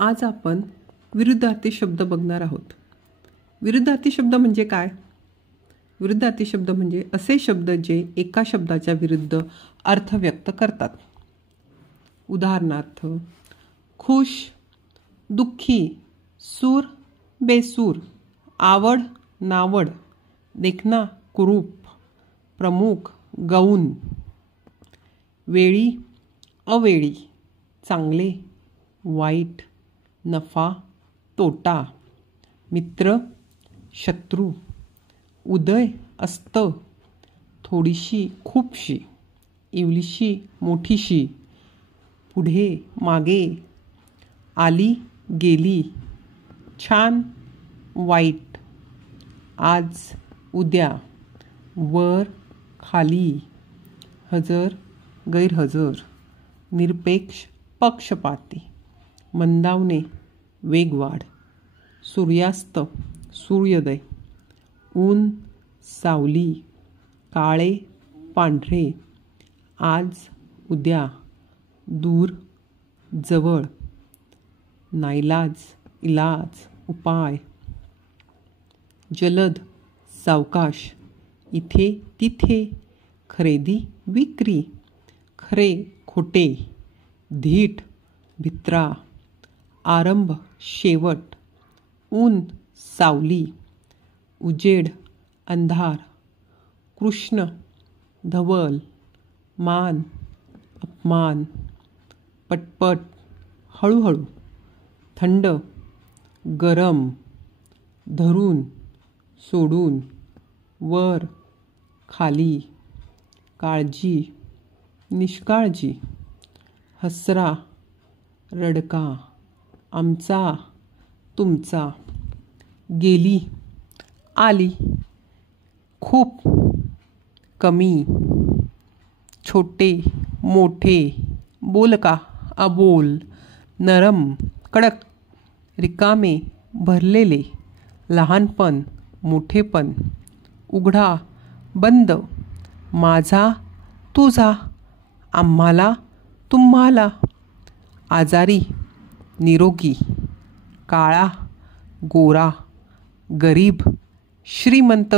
आज आपण विरुद्धार्थी शब्द बघणार आहोत. विरुद्धार्थी शब्द म्हणजे काय? विरुद्धार्थी शब्द म्हणजे असे शब्द जे एका शब्दाच्या विरुद्ध अर्थ व्यक्त करतात. उदाहरणार्थ, खुश, दुःखी, सूर, बेसूर, आवड, नावड, देखना, कुरूप, प्रमुख, गौण. वेळी, अवेळी, चांगले, वाईट, नफा, तोटा, मित्र, शत्रू, उदय, अस्त, थोडीशी, खूपशी, इवलीशी, मोठीशी, पुढे, मागे, आली, गेली, छान, वाईट, आज, उद्या, वर, खाली, हजर, गैरहजर, निरपेक्ष, पक्षपाती, मंदावणे, वेगवाढ, सूर्यास्त, सूर्योदय, ऊन, सावली, काळे, पांढरे, आज, उद्या, दूर, जवळ, नाईलाज, इलाज, उपाय, जलद, सावकाश, इथे, तिथे, खरेदी, विक्री, खरे, खोटे, धीट, भित्रा, आरंभ, शेवट, ऊन, सावली, उजेड, अंधार, कृष्ण, धवल, मान, अपमान, पटपट, हळूहळू, थंड, गरम, धरून, सोडून, वर, खाली, काळजी, निष्काळजी, हसरा, रडका, आमचा, तुमचा, गेली, आली, खूप, कमी, छोटे, मोठे, बोलका, अबोल, नरम, कडक, रिकामे, भरलेले, लहानपण, मोठेपण, उघडा, बंद, माझा, तुझा, आम्हाला, तुम्हाला, आजारी, निरोगी, काळा, गोरा, गरीब, श्रीमंत.